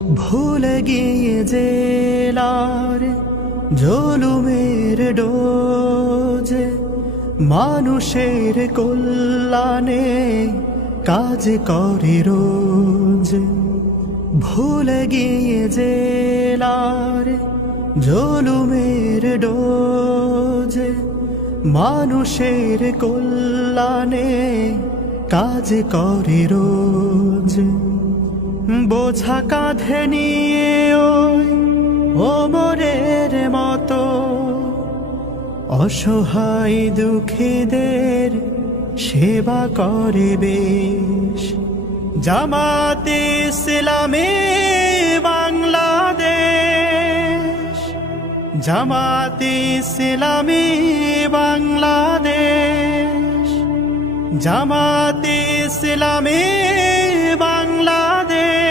ভুলে গিয়ে জেলার জুলুমের ডোজ মানুষের কল্যাণে কাজ করে রোজ। ভুলে গিয়ে জেলার জুলুমের ডোজ মানুষের কল্যাণে কাজ করে রোজ। বোঝা কাঁধে নিয়ে ওই ওমরের মতো অসহায় দুঃখীদের সেবা করে বেশ। জামাতে ইসলামী বাংলাদেশ, জামাতে ইসলামী বাংলাদেশ, জামাতে ইসলামী বাংলাদেশ।